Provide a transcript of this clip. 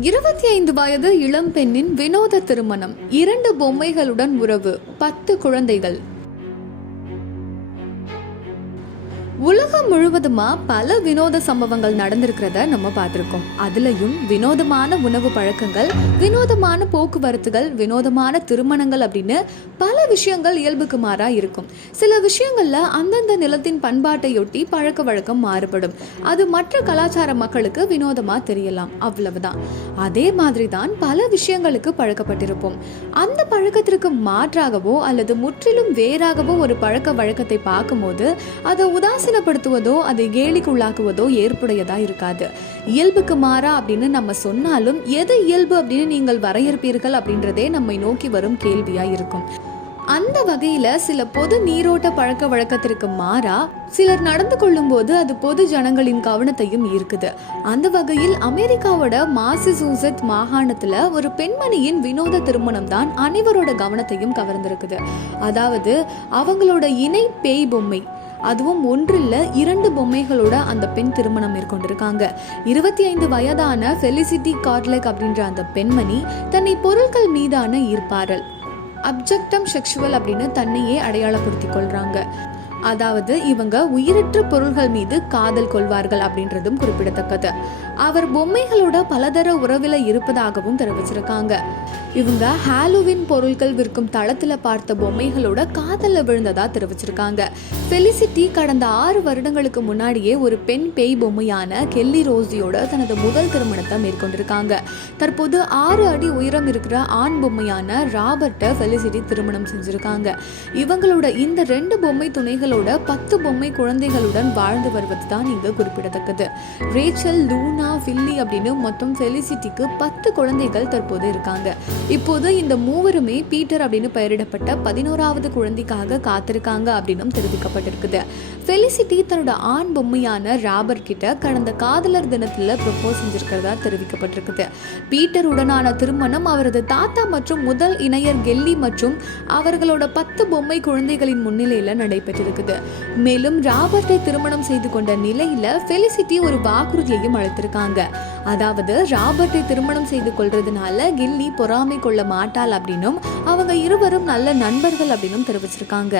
இருபத்தி ஐந்து வயது இளம் பெண்ணின் வினோத திருமணம். இரண்டு பொம்மைகளுடன் உறவு. பத்து குழந்தைகள். உலகம் முழுவதுமா பல வினோத சம்பவங்கள் நடந்திருக்கிறத நம்ம பார்த்துருக்கோம். அதுலயும் வினோதமான உணவு பழக்கங்கள் வினோதமான போக்குவரத்துகள் வினோதமான திருமணங்கள் அப்படின்னு பல விஷயங்கள் இயல்புக்கு மாறா இருக்கும். சில விஷயங்கள்ல அந்தந்த நிலத்தின் பண்பாட்டையொட்டி பழக்க வழக்கம் மாறுபடும். அது மற்ற கலாச்சார மக்களுக்கு வினோதமா தெரியலாம். அவ்வளவுதான். அதே மாதிரி தான் பல விஷயங்களுக்கு பழக்கப்பட்டிருப்போம். அந்த பழக்கத்திற்கு மாற்றாகவோ அல்லது முற்றிலும் வேறாகவோ ஒரு பழக்க வழக்கத்தை பார்க்கும்போது அதை வேதனைப்படுத்துவதோ அதை கேலிக்குள்ளாக்குவதோ ஏற்புடையதா இருக்காது. இயல்புக்கு மாறா அப்படின்னு நம்ம சொன்னாலும் எது இயல்பு அப்படின்னு நீங்கள் வரையறுப்பீர்கள் அப்படின்றதே நம்மை நோக்கி வரும் கேள்வியா இருக்கும். அந்த வகையில சில பொது நீரோட்ட பழக்க வழக்கத்திற்கு மாறா சிலர் நடந்து கொள்ளும் போது அது பொது ஜனங்களின் கவனத்தையும் ஈர்க்குது. அந்த வகையில் அமெரிக்காவோட மாசிசூசத் மாகாணத்துல ஒரு பெண்மணியின் வினோத திருமணம் தான் அனைவரோட கவனத்தையும் கவர்ந்திருக்குது. அதாவது அவங்களோட இணை பேய் பொம்மை அதுவும் ஒன்றில் இரண்டு பொம்மைகளோட அந்த பெண் திருமணம் மேற்கொண்டிருக்காங்க. இருபத்தி ஐந்து வயதான ஃபெலிசிட்டி கார்ட்லெக் அப்படின்ற அந்த பெண்மணி தன்னை பொருட்கள் மீதான ஈர்ப்பாரல். அப்ஜெக்டம் செக்ஷுவல் அப்படின்னு தன்னையே அடையாளப்படுத்திக் கொள்றாங்க. அதாவது இவங்க உயிரற்ற பொருள்கள் மீது காதல் கொள்வார்கள் அப்படின்றதும் குறிப்பிடத்தக்கது. அவர் பொம்மைகளோட பலதர உறவில் இருப்பதாகவும் தெரிவிச்சிருக்காங்க. இவங்க ஹாலோவின் பொருட்கள் விற்கும் தளத்தில் பார்த்த பொம்மைகளோட காதலில் விழுந்ததா தெரிவிச்சிருக்காங்க. ஃபெலிசிட்டி கடந்த ஆறு வருடங்களுக்கு முன்னாடியே ஒரு பெண் பேய் பொம்மையான கெல்லி ரோசியோட தனது முதல் திருமணத்தை மேற்கொண்டிருக்காங்க. தற்போது ஆறு அடி உயரம் இருக்கிற ஆண் பொம்மையான ராபர்ட்டை ஃபெலிசிட்டி திருமணம் செஞ்சிருக்காங்க. இவங்களோட இந்த ரெண்டு பொம்மை துணைகளோட பத்து பொம்மை குழந்தைகளுடன் வாழ்ந்து வருவது தான் இங்க குறிப்பிடத்தக்கது. ரேச்சல் லூனா ஃபில்லி அப்படின்னு மொத்தம் ஃபெலிசிட்டிக்கு பத்து குழந்தைகள் தற்போது இருக்காங்க. இப்போது இந்த மூவருமே பீட்டர் அப்படின்னு பெயரிடப்பட்ட பதினோராவது குழந்தைக்காக காத்திருக்காங்க அப்படின்னும் தெரிவிக்கப்பட்டிருக்குது. ஃபெலிசிட்டி தன்னோட ஆண் பொம்மையான ராபர்ட் கிட்ட கடந்த காதலர் தினத்தில் ப்ரப்போஸ் செஞ்சிருக்கிறதா தெரிவிக்கப்பட்டிருக்குது. பீட்டர் உடனான திருமணம் அவரது தாத்தா மற்றும் முதல் இணையர் கெல்லி மற்றும் அவர்களோட பத்து பொம்மை குழந்தைகளின் முன்னிலையில் நடைபெற்றிருக்குது. மேலும் ராபர்ட்டை திருமணம் செய்து கொண்ட நிலையில் ஃபெலிசிட்டி ஒரு வாக்குறுதியையும் இருக்காங்க. அதாவது ராபர்ட்டை திருமணம் செய்து கொள்றதுனால கில்லி பொறாமை கொள்ள மாட்டாள் அப்படின்னும் அவங்க இருவரும் நல்ல நண்பர்கள் அப்படின்னும் தெரிவிச்சிருக்காங்க.